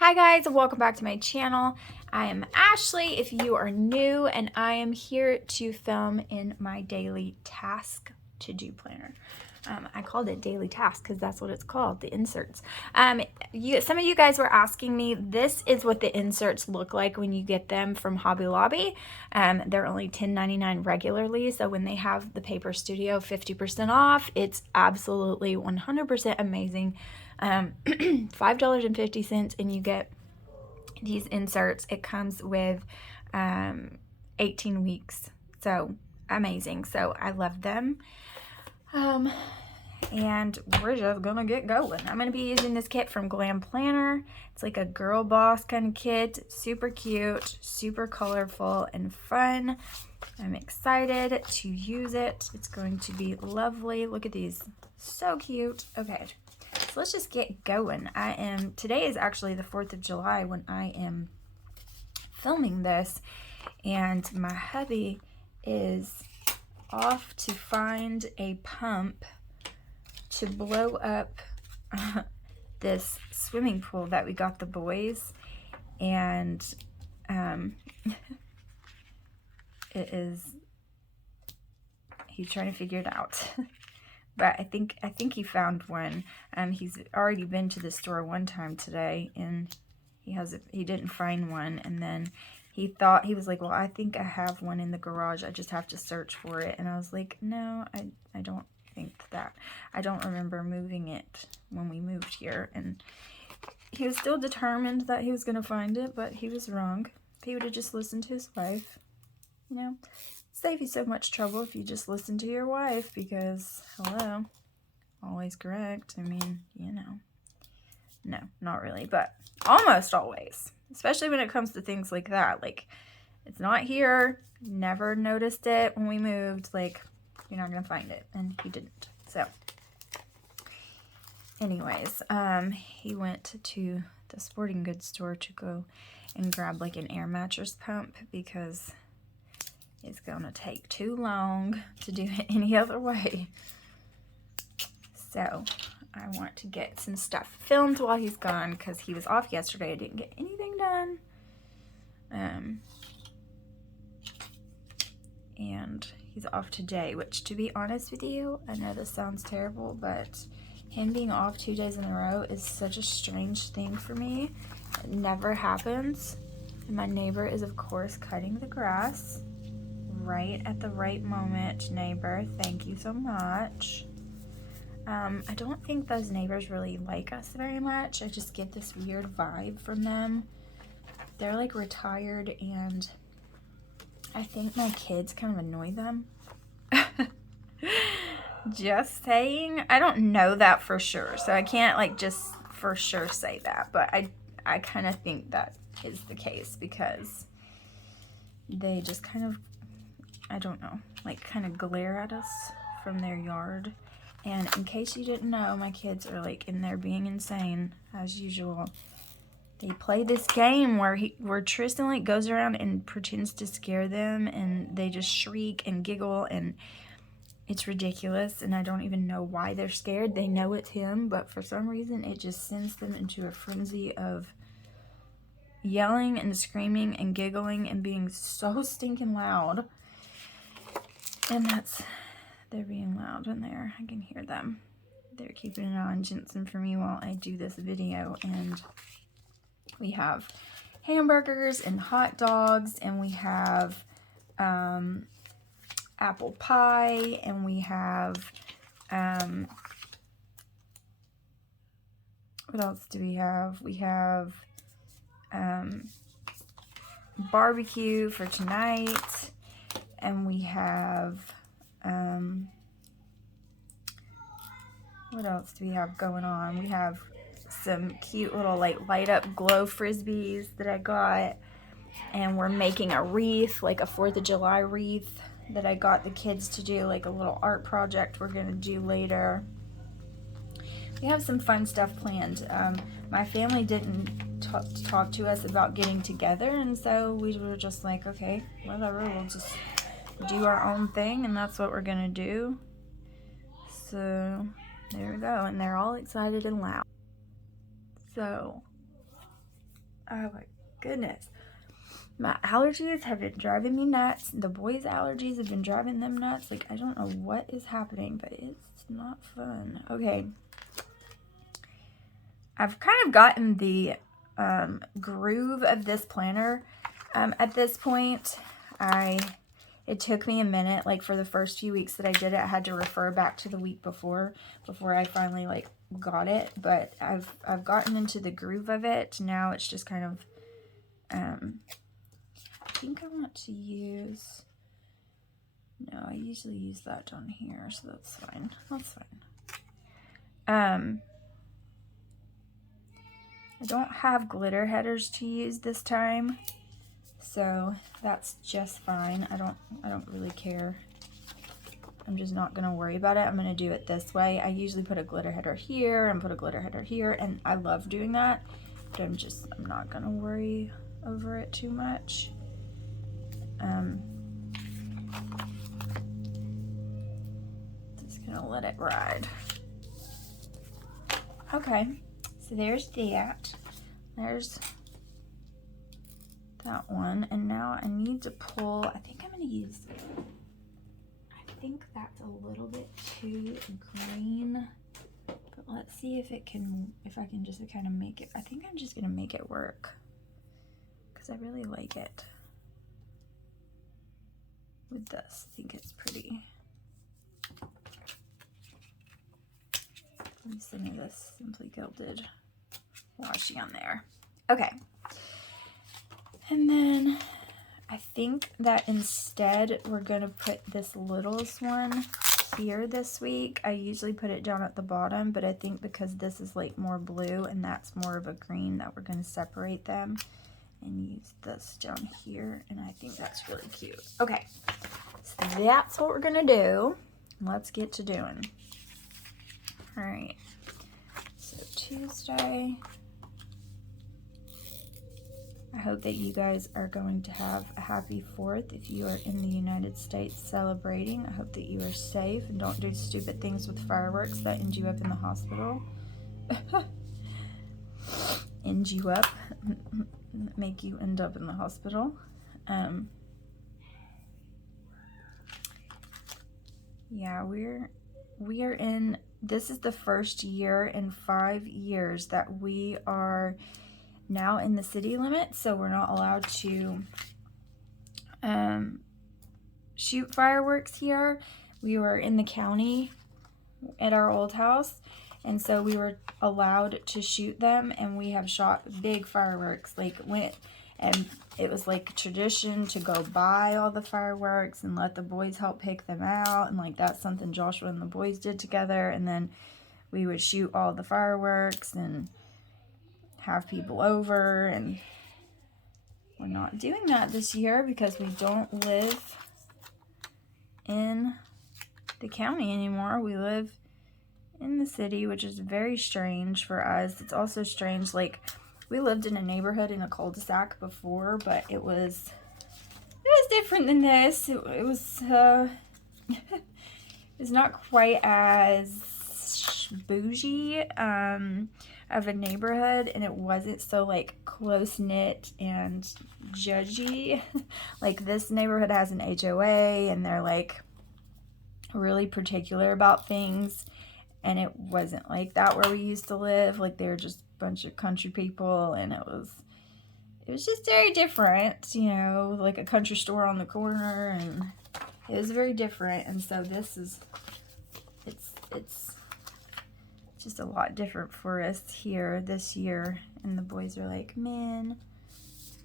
Hi guys, welcome back to my channel. I am Ashley if you are new, and I am here to film in my daily task to-do planner. I called it daily task because that's what it's called, the inserts. Some of you guys were asking me, this is what the inserts look like when you get them from Hobby Lobby. They're only $10.99 regularly, so when they have the Paper Studio 50% off, it's absolutely 100% amazing. $5.50 and you get these inserts. It comes with 18 weeks, so amazing. So I love them. And we're just gonna get going. I'm gonna be using this kit from Glam Planner. It's like a girl boss kind of kit, super cute, super colorful and fun. I'm excited to use it. It's going to be lovely. Look at these, so cute. Okay, so let's just get going. Today is actually the 4th of July when I am filming this, and my hubby is off to find a pump to blow up this swimming pool that we got the boys, and he's trying to figure it out. But I think he found one. He's already been to the store one time today, and he didn't find one, and then he was like, well, I think I have one in the garage, I just have to search for it. And I was like, no, I don't think that. I don't remember moving it when we moved here. And he was still determined that he was going to find it, but he was wrong. If he would have just listened to his wife, you know, save you so much trouble if you just listen to your wife, because, hello, always correct. I mean, you know, no, not really, but almost always, especially when it comes to things like that. Like, it's not here, never noticed it when we moved, like, you're not gonna find it, and he didn't. So anyways, he went to the sporting goods store to go and grab like an air mattress pump, because it's gonna take too long to do it any other way. So I want to get some stuff filmed while he's gone, because he was off yesterday. I didn't get anything done. And he's off today, which, to be honest with you, I know this sounds terrible, but him being off 2 days in a row is such a strange thing for me. It never happens. And my neighbor is, of course, cutting the grass right at the right moment. Neighbor, thank you so much. I don't think those neighbors really like us very much. I just get this weird vibe from them. They're like retired, and I think my kids kind of annoy them. Just saying. I don't know that for sure, so I can't like just for sure say that, but I kind of think that is the case, because they just kind of, I don't know, like kind of glare at us from their yard. And in case you didn't know, my kids are like in there being insane as usual. They play this game where Tristan like goes around and pretends to scare them, and they just shriek and giggle, and it's ridiculous, and I don't even know why they're scared. They know it's him, but for some reason it just sends them into a frenzy of yelling and screaming and giggling and being so stinking loud. And they're being loud in there. I can hear them. They're keeping an eye on Jensen for me while I do this video, and we have hamburgers and hot dogs, and we have apple pie, and we have what else do we have? We have barbecue for tonight, and we have what else do we have going on? We have some cute little like light up glow frisbees that I got, and we're making a wreath, like a 4th of July wreath that I got the kids to do, like a little art project we're gonna do later. We have some fun stuff planned. My family didn't talk to us about getting together, and so we were just like, okay, whatever, we'll just do our own thing, and that's what we're gonna do. So there we go, and they're all excited and loud. So Oh my goodness. My allergies have been driving me nuts. The boys' allergies have been driving them nuts. Like, I don't know what is happening, but it's not fun. Okay. I've kind of gotten the groove of this planner at this point. It took me a minute, like for the first few weeks that I did it, I had to refer back to the week before I finally like got it. But I've gotten into the groove of it. Now it's just kind of, I think I want to use, no, I usually use that down here, so that's fine. That's fine. I don't have glitter headers to use this time, so that's just fine. I don't really care. I'm just not gonna worry about it. I'm gonna do it this way. I usually put a glitter header here and put a glitter header here, and I love doing that, but I'm not gonna worry over it too much. Just gonna let it ride. Okay. So there's that. There's that one. And now I need to pull, I think I'm going to use, I think that's a little bit too green. But let's see if I can just kind of make it, I think I'm just going to make it work. Because I really like it. With this, I think it's pretty. Some of this Simply Gilded washi on there. Okay. And then I think that instead we're going to put this littlest one here this week. I usually put it down at the bottom, but I think because this is like more blue and that's more of a green, that we're going to separate them and use this down here. And I think that's really cute. Okay. So that's what we're going to do. Let's get to doing. All right. So Tuesday. I hope that you guys are going to have a happy 4th if you are in the United States celebrating. I hope that you are safe and don't do stupid things with fireworks that end you up in the hospital. End you up. Make you end up in the hospital. Yeah, we are in, this is the first year in 5 years that we are now in the city limits, so we're not allowed to shoot fireworks here. We were in the county at our old house, and so we were allowed to shoot them, and we have shot big fireworks, and it was like tradition to go buy all the fireworks and let the boys help pick them out, and like that's something Joshua and the boys did together, and then we would shoot all the fireworks and have people over, and we're not doing that this year because we don't live in the county anymore. We live in the city, which is very strange for us. It's also strange, like, we lived in a neighborhood in a cul-de-sac before, but it was different than this. It was it's not quite as bougie of a neighborhood, and it wasn't so like close-knit and judgy. Like this neighborhood has an HOA, and they're like really particular about things, and it wasn't like that where we used to live. Like they were just a bunch of country people, and it was just very different, you know, like a country store on the corner, and it was very different. And so this is, it's just a lot different for us here this year. And the boys are like, man,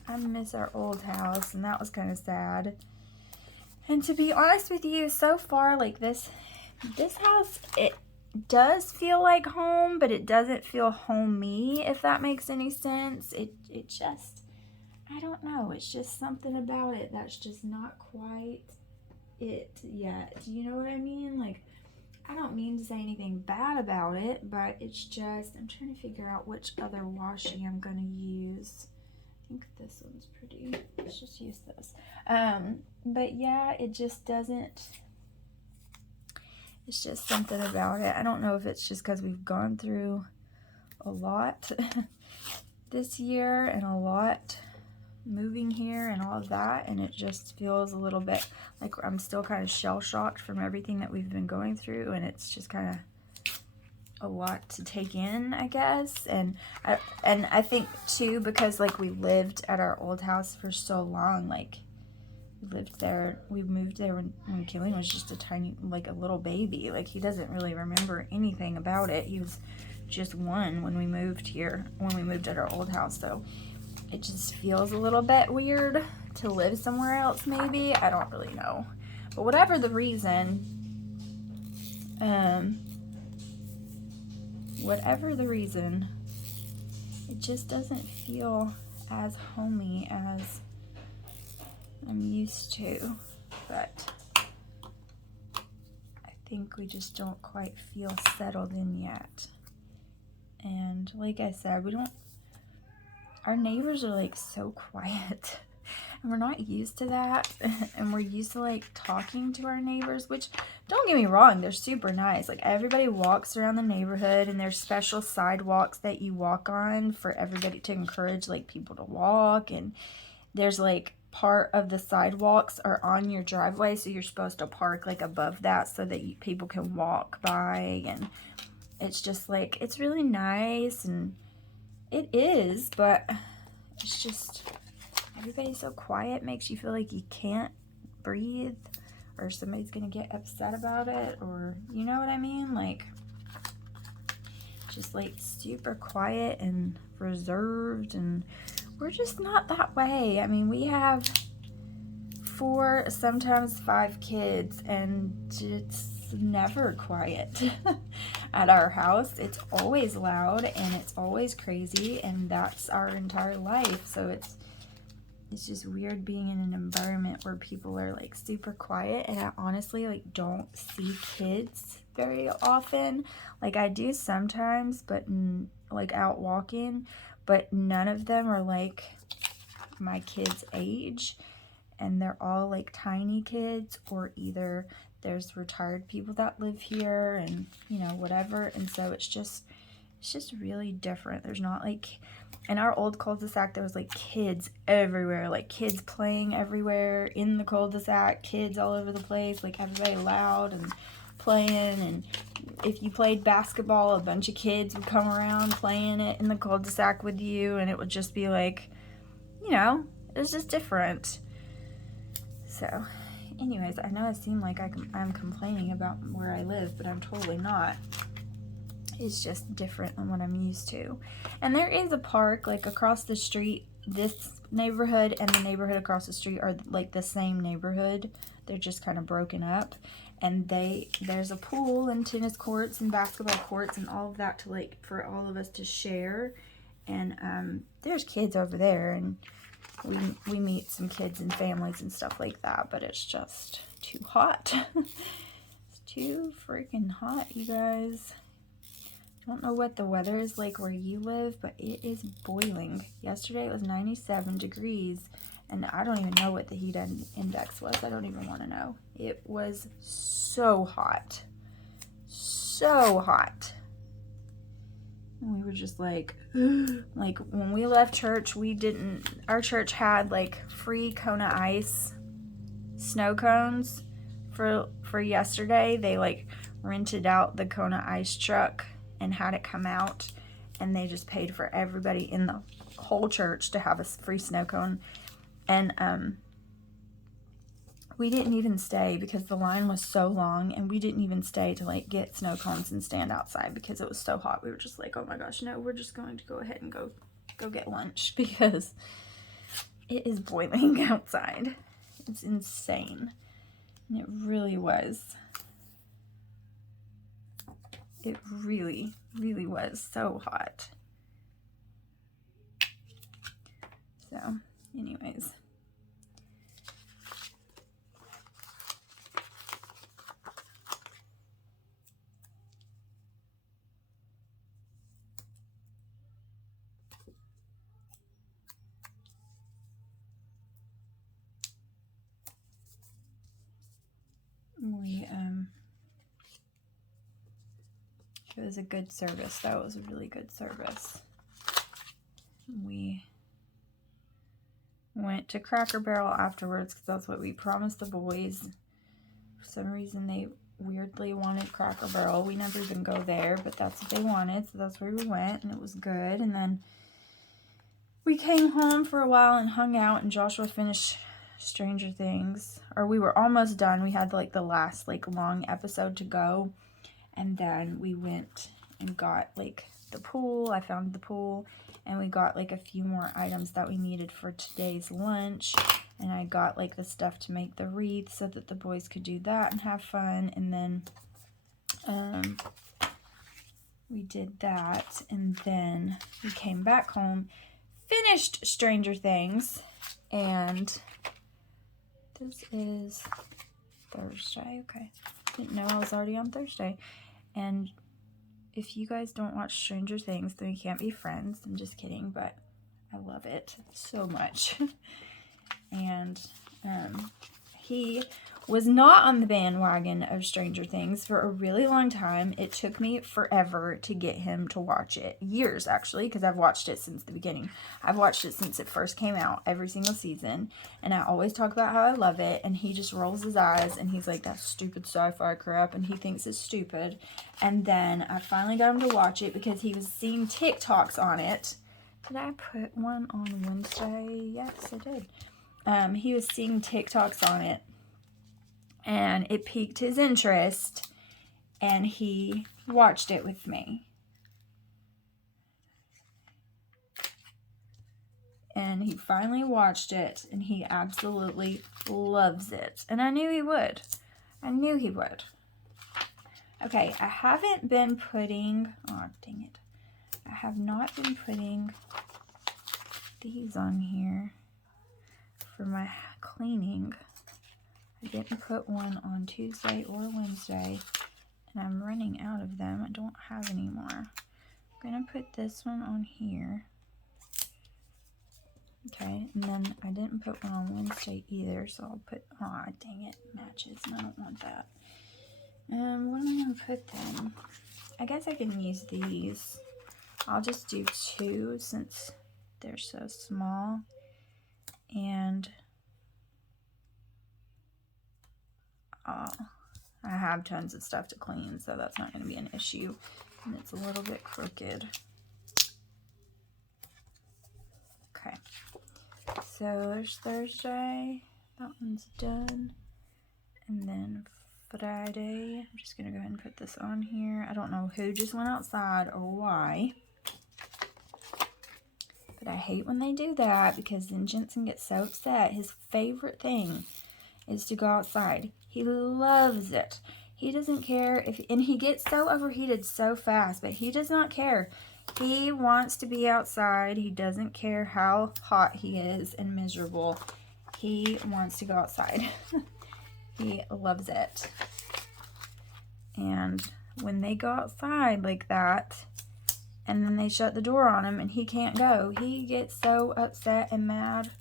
I miss our old house, and that was kind of sad. And to be honest with you, so far, like this house, it does feel like home, but it doesn't feel homey, if that makes any sense. It just, I don't know, it's just something about it that's just not quite it yet. Do you know what I mean? Like, I don't mean to say anything bad about it, but it's just, I'm trying to figure out which other washi I'm going to use. I think this one's pretty. Let's just use this. But yeah, it just doesn't, it's just something about it. I don't know if it's just because we've gone through a lot this year and a lot moving here and all of that, and it just feels a little bit like I'm still kind of shell-shocked from everything that we've been going through, and it's just kind of a lot to take in, I guess. And I think too, because like we lived at our old house for so long, like we moved there when Killian was just a tiny, like a little baby. Like he doesn't really remember anything about it. He was just one when we moved here, when we moved at our old house. So it just feels a little bit weird to live somewhere else, maybe. I don't really know. But whatever the reason, it just doesn't feel as homey as I'm used to. But I think we just don't quite feel settled in yet. And like I said, our neighbors are like so quiet. And we're not used to that. And we're used to like talking to our neighbors, which, don't get me wrong, they're super nice. Like everybody walks around the neighborhood, and there's special sidewalks that you walk on for everybody to encourage like people to walk. And there's like part of the sidewalks are on your driveway, so you're supposed to park like above that so that people can walk by. And it's just like, it's really nice, and it is, but it's just, everybody's so quiet, makes you feel like you can't breathe, or somebody's gonna get upset about it, or you know what I mean? Like, just like super quiet and reserved, and we're just not that way. I mean, we have 4, sometimes 5 kids, and it's never quiet at our house. It's always loud, and it's always crazy, and that's our entire life. So it's just weird being in an environment where people are like super quiet, and I honestly like don't see kids very often. Like I do sometimes, but like out walking, but none of them are like my kids' age, and they're all like tiny kids, or either there's retired people that live here, and you know, whatever. And so it's just really different. There's not like, in our old cul-de-sac, there was like kids everywhere, like kids playing everywhere in the cul-de-sac, kids all over the place, like everybody loud and playing. And if you played basketball, a bunch of kids would come around playing it in the cul-de-sac with you, and it would just be like, you know, it was just different. So anyways, I know I seem like I'm complaining about where I live, but I'm totally not. It's just different than what I'm used to. And there is a park like across the street. This neighborhood and the neighborhood across the street are like the same neighborhood. They're just kind of broken up. And there's a pool and tennis courts and basketball courts and all of that to like for all of us to share. And there's kids over there, and we meet some kids and families and stuff like that, but it's just too hot. It's too freaking hot, you guys. I don't know what the weather is like where you live, but it is boiling. Yesterday it was 97 degrees, and I don't even know what the heat index was. I don't even want to know. It was so hot. So hot. And we were just like, like when we left church, our church had like free Kona Ice snow cones for yesterday. They like rented out the Kona Ice truck and had it come out, and they just paid for everybody in the whole church to have a free snow cone. And we didn't even stay because the line was so long, and we didn't even stay to like get snow cones and stand outside because it was so hot. We were just like, oh my gosh, no, we're just going to go ahead and go get lunch because it is boiling outside. It's insane. And it really was. It really, really was so hot. So, anyways. It was a good service, though. It was a really good service. we went to Cracker Barrel afterwards because that's what we promised the boys. For some reason, they weirdly wanted Cracker Barrel. We never even go there, but that's what they wanted, so that's where we went, and it was good. And then we came home for a while and hung out, and Joshua finished Stranger Things. Or we were almost done. We had like the last like long episode to go, and then we went and got like the pool. I found the pool, and we got like a few more items that we needed for today's lunch. And I got like the stuff to make the wreath so that the boys could do that and have fun. And then we did that, and then we came back home, finished Stranger Things, and this is Thursday. Okay, didn't know I was already on Thursday. And if you guys don't watch Stranger Things, then we can't be friends. I'm just kidding, but I love it so much. And he was not on the bandwagon of Stranger Things for a really long time. It took me forever to get him to watch it. Years, actually, because I've watched it since the beginning. I've watched it since it first came out, every single season. And I always talk about how I love it. And he just rolls his eyes and he's like, that's stupid sci-fi crap. And he thinks it's stupid. And then I finally got him to watch it because he was seeing TikToks on it. Did I put one on Wednesday? Yes, I did. He was seeing TikToks on it, and it piqued his interest, and he watched it with me. And he finally watched it, and he absolutely loves it. And I knew he would. I knew he would. Okay, I haven't been putting, oh dang it. I have not been putting these on here for my cleaning. I didn't put one on Tuesday or Wednesday, and I'm running out of them. I don't have any more. I'm gonna put this one on here. Okay, and then I didn't put one on Wednesday either, so I'll put, oh dang it, matches, and I don't want that. What am I gonna put then? I guess I can use these. I'll just do two since they're so small. And I have tons of stuff to clean, so that's not going to be an issue. And it's a little bit crooked. Okay, so there's Thursday. That one's done. And then Friday, I'm just going to go ahead and put this on here. I don't know who just went outside or why. But I hate when they do that because then Jensen gets so upset. His favorite thing is to go outside. He loves it. He doesn't care if, and he gets so overheated so fast, but he does not care. He wants to be outside. He doesn't care how hot he is and miserable. He wants to go outside. He loves it. And when they go outside like that, and then they shut the door on him and he can't go, he gets so upset and mad,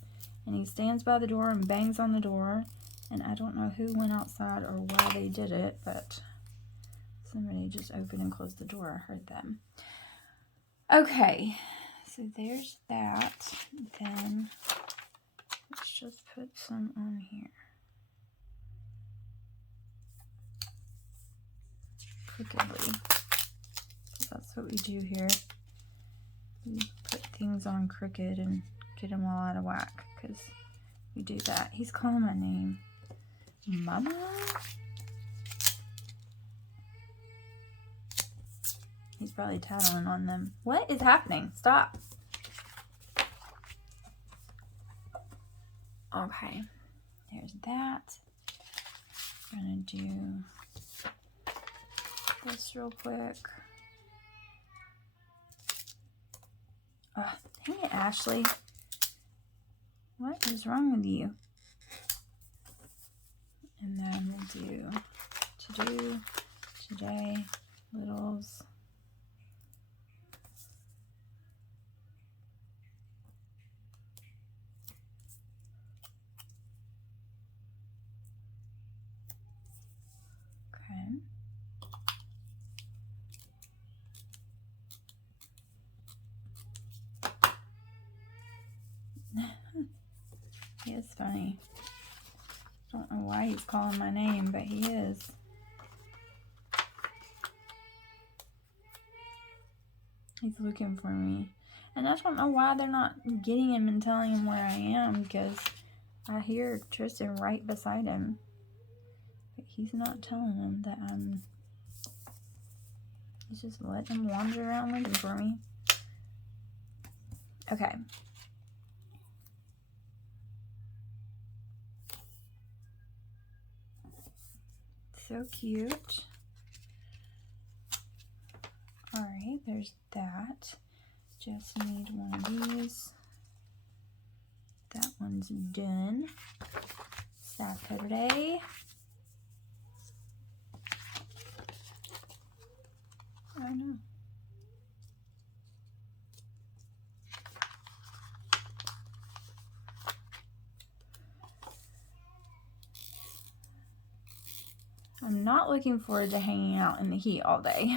and he stands by the door and bangs on the door. And I don't know who went outside or why they did it, but somebody just opened and closed the door. I heard them. Okay, so there's that. Then let's just put some on here. Crookedly. That's what we do here. We put things on crooked and get them all out of whack because we do that. He's calling my name. Mama? He's probably tattling on them. What is happening? Stop. Okay. There's that. I'm gonna do this real quick. Oh, dang it, Ashley. What is wrong with you? And then we'll do to do, today, littles. Okay. He is funny. Don't know why he's calling my name, but he is. He's looking for me. And I don't know why they're not getting him and telling him where I am, because I hear Tristan right beside him. But he's not telling him that I'm... He's just letting him wander around looking for me. Okay. So cute. Alright, there's that. Just need one of these. That one's done. Saturday. Oh no. I'm not looking forward to hanging out in the heat all day.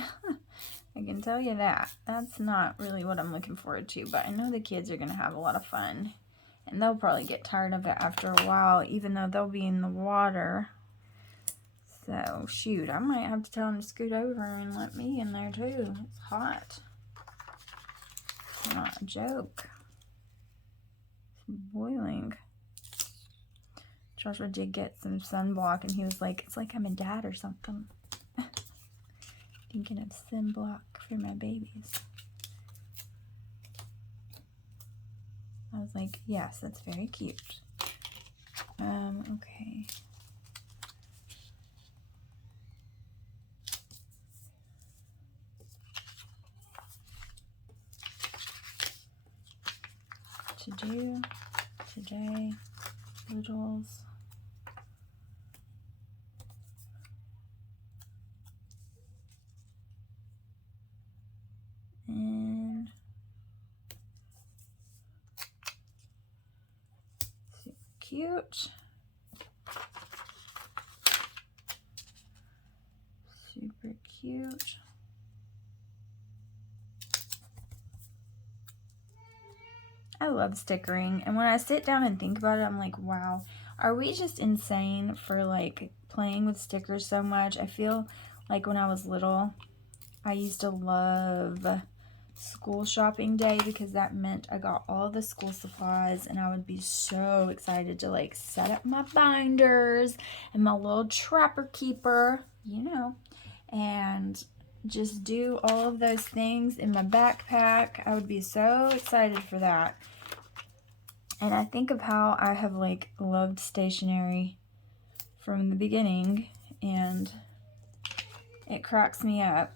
I can tell you that. That's not really what I'm looking forward to, but I know the kids are going to have a lot of fun. And they'll probably get tired of it after a while, even though they'll be in the water. So, shoot, I might have to tell them to scoot over and let me in there too. It's hot. It's not a joke. It's boiling. Joshua did get some sunblock, and he was like, it's like I'm a dad or something. Thinking of sunblock for my babies. I was like, yes, that's very cute. Okay. To do today, littles. And super cute. Super cute. I love stickering, and when I sit down and think about it, I'm like, wow, are we just insane for like playing with stickers so much? I feel like when I was little, I used to love school shopping day because that meant I got all the school supplies, and I would be so excited to like set up my binders and my little trapper keeper, you know, and just do all of those things in my backpack. I would be so excited for that. And I think of how I have like loved stationery from the beginning, and it cracks me up.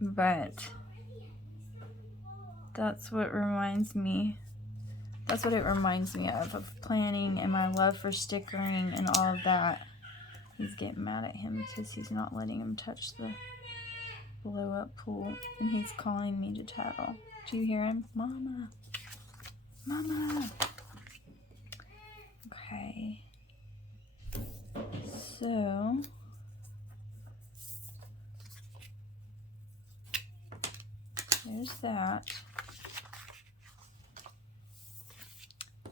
But that's what reminds me. That's what it reminds me of planning and my love for stickering and all of that. He's getting mad at him because he's not letting him touch the blow up pool, and he's calling me to tattle. Do you hear him? Mama. Mama. Okay. So there's that.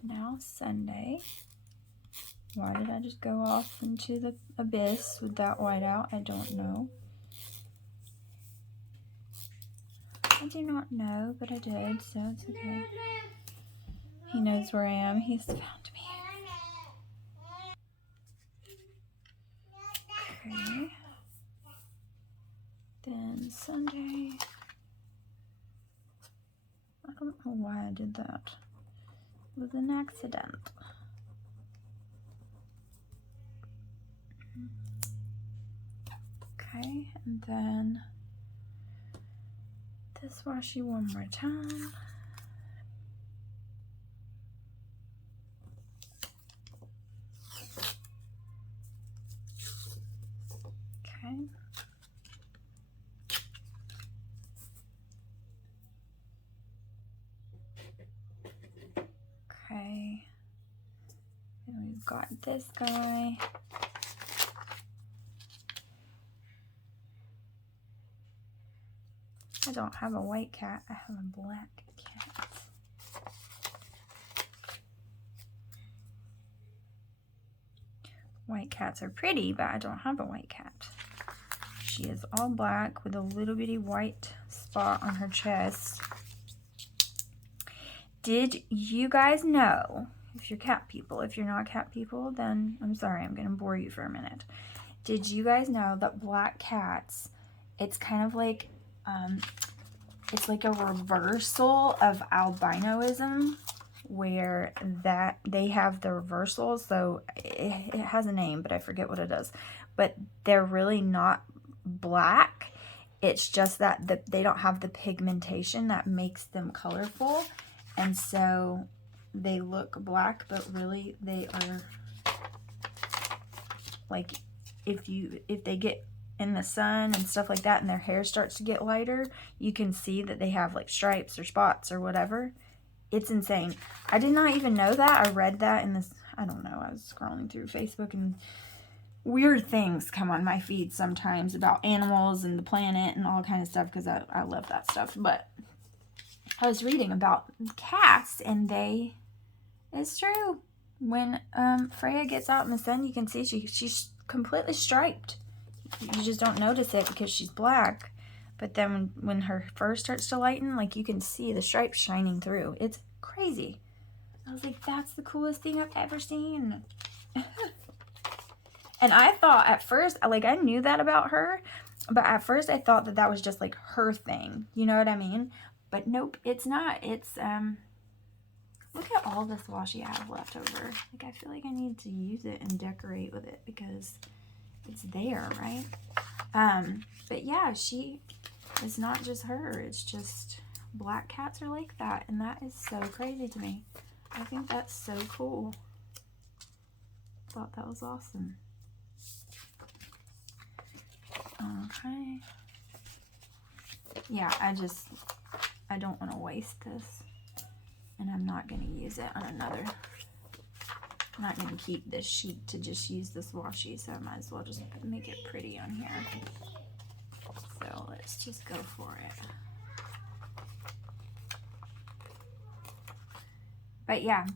Now Sunday. Why did I just go off into the abyss with that whiteout? I don't know. I do not know, but I did, so it's okay. He knows where I am. He's found me. Okay. Then Sunday. I don't know why I did that. It was an accident. Okay, and then this washi one more time. Okay. Okay. And we've got this guy. I don't have a white cat. I have a black cat. White cats are pretty, but I don't have a white cat. She is all black with a little bitty white spot on her chest. Did you guys know, if you're cat people, if you're not cat people, then I'm sorry, I'm going to bore you for a minute. Did you guys know that black cats, it's kind of like, it's like a reversal of albinoism, where that they have the reversal, so it has a name, but I forget what it is. But they're really not black. It's just that they don't have the pigmentation that makes them colorful, and so they look black, but really they are like, if they get in the sun and stuff like that and their hair starts to get lighter, you can see that they have like stripes or spots or whatever. It's insane. I did not even know that. I read that in this, I don't know, I was scrolling through Facebook and weird things come on my feed sometimes about animals and the planet and all kind of stuff, because I love that stuff. But I was reading about cats, and it's true. When Freya gets out in the sun, you can see she's completely striped. You just don't notice it because she's black. But then when her fur starts to lighten, like, you can see the stripes shining through. It's crazy. I was like, that's the coolest thing I've ever seen. And I thought at first, like, I knew that about her, but at first I thought that was just like her thing. You know what I mean? But nope, it's not. It's, look at all this washi I have left over. Like, I feel like I need to use it and decorate with it because it's there, right? But yeah, it's not just her. It's just black cats are like that, and that is so crazy to me. I think that's so cool. Thought that was awesome. Okay. Yeah, I don't want to waste this, and I'm not going to use it on another. I'm not going to keep this sheet to just use this washi, so I might as well just make it pretty on here. So let's just go for it. But yeah,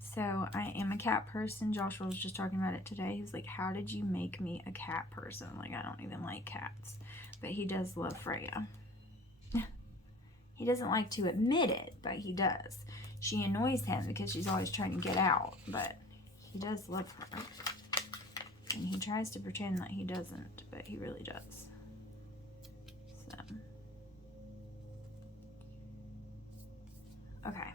so I am a cat person. Joshua was just talking about it today. He's like, how did you make me a cat person? Like, I don't even like cats. But he does love Freya. He doesn't like to admit it, but he does. She annoys him because she's always trying to get out, but he does love her. And he tries to pretend that he doesn't, but he really does. So. Okay.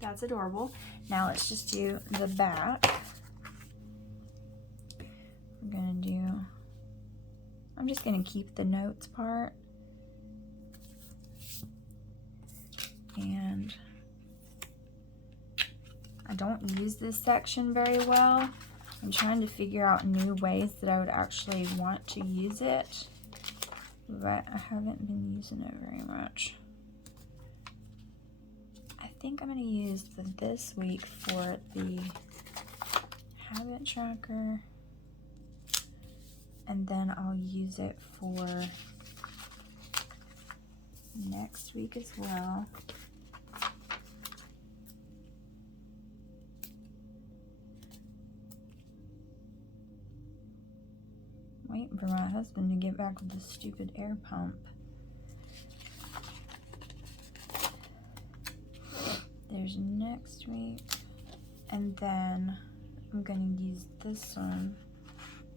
That's adorable. Now let's just do the back. I'm just gonna keep the notes part. And I don't use this section very well. I'm trying to figure out new ways that I would actually want to use it, but I haven't been using it very much. I think I'm going to use this week for the habit tracker, and then I'll use it for next week as well. Waiting for my husband to get back with the stupid air pump. There's next week, and then I'm gonna use this one.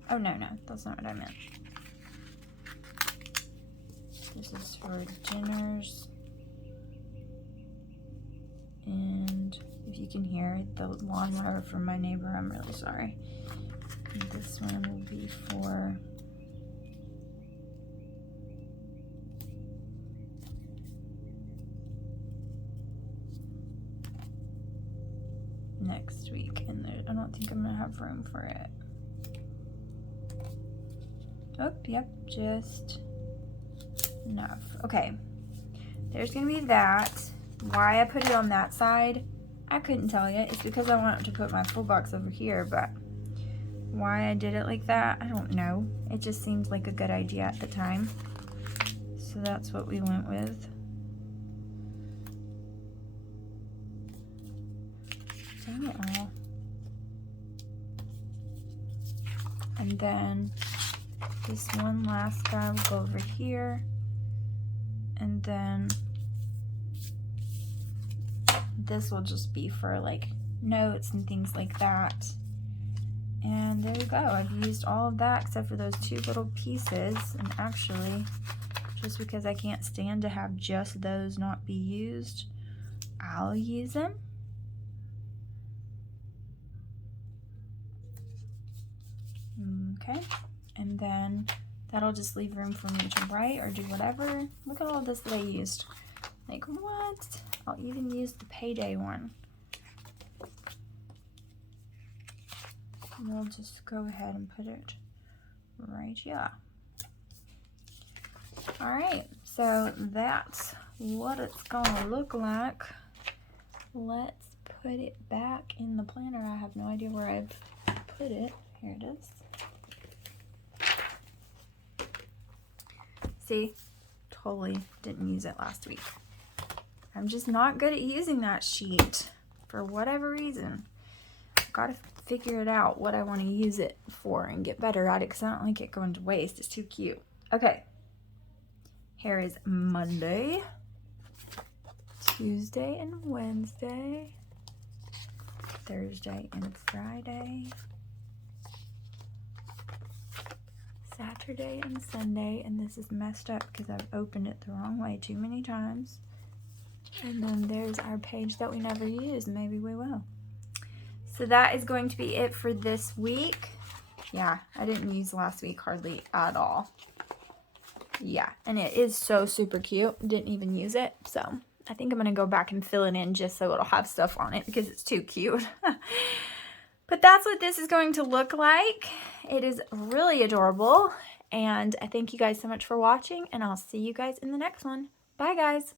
Oh no, that's not what I meant. This is for dinners, and if you can hear the lawnmower from my neighbor, I'm really sorry. And this one will be for next week, and I don't think I'm gonna have room for it. Oh, yep, just enough. Okay, there's gonna be that. Why I put it on that side, I couldn't tell you. It's because I wanted to put my full box over here, but why I did it like that, I don't know. It just seemed like a good idea at the time. So So that's what we went with. Dang it all. And then this one last guy will go over here. And then this will just be for like notes and things like that. And there you go. I've used all of that except for those two little pieces. And actually, just because I can't stand to have just those not be used, I'll use them. Okay, and then that'll just leave room for me to write or do whatever. Look at all this that I used. Like, what? I'll even use the payday one. We'll just go ahead and put it right here. All right, so that's what it's gonna look like. Let's put it back in the planner. I have no idea where I've put it. Here it is. See, totally didn't use it last week. I'm just not good at using that sheet for whatever reason. I've got to figure it out what I want to use it for and get better at it because I don't like it going to waste. It's too cute. Okay. Here is Monday, Tuesday and Wednesday, Thursday and Friday, Saturday and Sunday, and this is messed up because I've opened it the wrong way too many times. And then there's our page that we never use. Maybe we will. So that is going to be it for this week. Yeah, I didn't use last week hardly at all. Yeah, and it is so super cute. Didn't even use it. So I think I'm going to go back and fill it in just so it'll have stuff on it because it's too cute. But that's what this is going to look like. It is really adorable. And I thank you guys so much for watching. And I'll see you guys in the next one. Bye, guys.